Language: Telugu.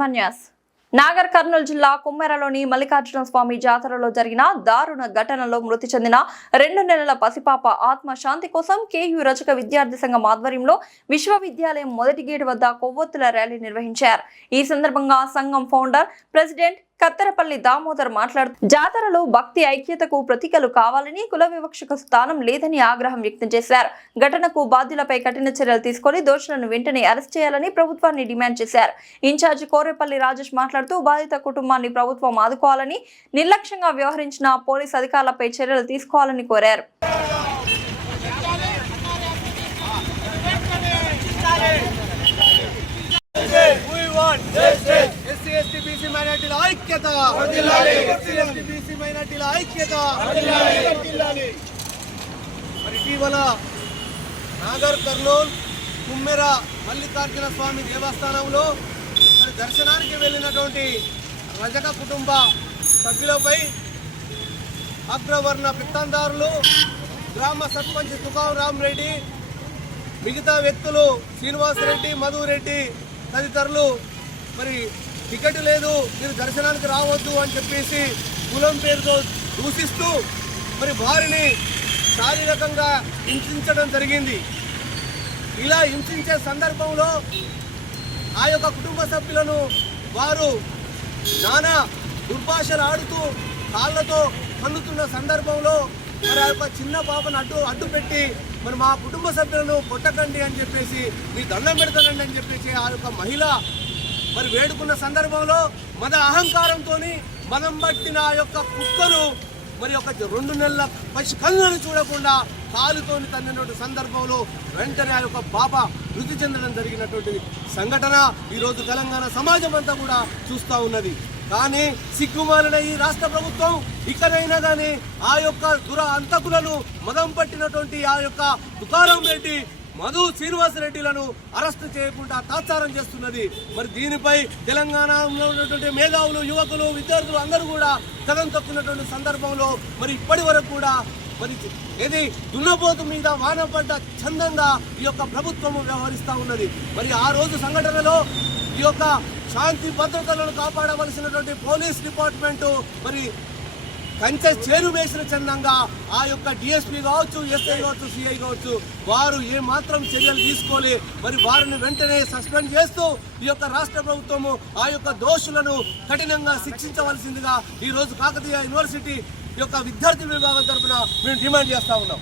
ఎంవన్యాస్ నాగర్ కర్నూలు జిల్లా కుమ్మెరలోని మల్లికార్జున స్వామి జాతరలో జరిగిన దారుణ ఘటనలో మృతి చెందిన 2 నెలల పసిపాప ఆత్మ శాంతి కోసం కేయూ రజక విద్యార్థి సంఘం ఆధ్వర్యంలో విశ్వవిద్యాలయం మొదటి గేటు వద్ద కొవ్వొత్తుల ర్యాలీ నిర్వహించారు. ఈ సందర్భంగా సంఘం ఫౌండర్ ప్రెసిడెంట్ కత్తెరపల్లి దామోదర్ మాట్లాడుతూ జాతరలో భక్తి ఐక్యతకు ప్రతీకలు కావాలని, కుల వివక్షకు స్థానం లేదని ఆగ్రహం వ్యక్తం చేశారు. ఘటనకు బాధ్యులపై కఠిన చర్యలు తీసుకొని దోషులను వెంటనే అరెస్ట్ చేయాలని ప్రభుత్వాన్ని డిమాండ్ చేశారు. ఇన్ఛార్జి కోరేపల్లి రాజేష్ మాట్లాడుతూ బాధిత కుటుంబాన్ని ప్రభుత్వం ఆదుకోవాలని, నిర్లక్ష్యంగా వ్యవహరించిన పోలీసు అధికారులపై చర్యలు తీసుకోవాలని కోరారు. ఇటీవల నాగర్ కర్నూల్ కుమ్మెర మల్లికార్జున స్వామి దేవస్థానంలో దర్శనానికి వెళ్ళినటువంటి రజక కుటుంబ సభ్యులపై అగ్రవర్ణ పిత్తందారులు, గ్రామ సర్పంచ్ తుకాం రామరెడ్డి, మిగతా వ్యక్తులు శ్రీనివాసరెడ్డి, మధురెడ్డి తదితరులు టికెట్ లేదు, మీరు దర్శనానికి రావద్దు అని చెప్పేసి కులం పేరుతో దూషిస్తూ వారిని శారీరకంగా హింసించడం జరిగింది. ఇలా హింసించే సందర్భంలో ఆ యొక్క కుటుంబ సభ్యులను వారు నానా దుర్భాషలు ఆడుతూ కాళ్ళతో కన్నుతున్న సందర్భంలో ఆ యొక్క చిన్న పాపను అడ్డుపెట్టి మా కుటుంబ సభ్యులను కొట్టకండి అని చెప్పేసి, మీ దండం పెడతానండి అని చెప్పేసి ఆ యొక్క మహిళ వేడుకున్న సందర్భంలో మద అహంకారంతో మదం పట్టిన ఆ యొక్క కుక్కను ఒక 2 నెలల పసి కళ్ళను చూడకుండా కాలుతో తన్నినటువంటి సందర్భంలో వెంటనే ఆ యొక్క పాప మృతి చెందడం జరిగినటువంటి సంఘటన ఈరోజు తెలంగాణ సమాజం అంతా కూడా చూస్తూ ఉన్నది. కానీ సిగ్గుమాలిన ఈ రాష్ట్ర ప్రభుత్వం ఇకనైనా కానీ ఆ యొక్క అంతకులను మదం పట్టినటువంటి ఆ యొక్క తుకారం రెడ్డి, మధు శ్రీనివాసరెడ్డిలను అరెస్టు చేయకుండా తాత్సారం చేస్తున్నది. దీనిపై తెలంగాణలో ఉన్నటువంటి మేధావులు, యువకులు, విద్యార్థులు అందరూ కూడా కథం తొక్కున్నటువంటి సందర్భంలో ఇప్పటి వరకు కూడా ఏది దున్నపోతు మీద వాన పడ్డ చందంగా ఈ యొక్క ప్రభుత్వము వ్యవహరిస్తూ ఉన్నది. ఆ రోజు సంఘటనలో ఈ యొక్క శాంతి భద్రతలను కాపాడవలసినటువంటి పోలీస్ డిపార్ట్మెంటు కంచె చేరు వేసిన చందంగా ఆ యొక్క డిఎస్పీ కావచ్చు, ఎస్ఐ కావచ్చు, సిఐ కావచ్చు, వారు ఏమాత్రం చర్యలు తీసుకోలే. వారిని వెంటనే సస్పెండ్ చేస్తూ ఈ యొక్క రాష్ట్ర ప్రభుత్వము ఆ యొక్క దోషులను కఠినంగా శిక్షించవలసిందిగా ఈరోజు కాకతీయ యూనివర్సిటీ యొక్క విద్యార్థి విభాగం తరఫున మేము డిమాండ్ చేస్తా ఉన్నాం.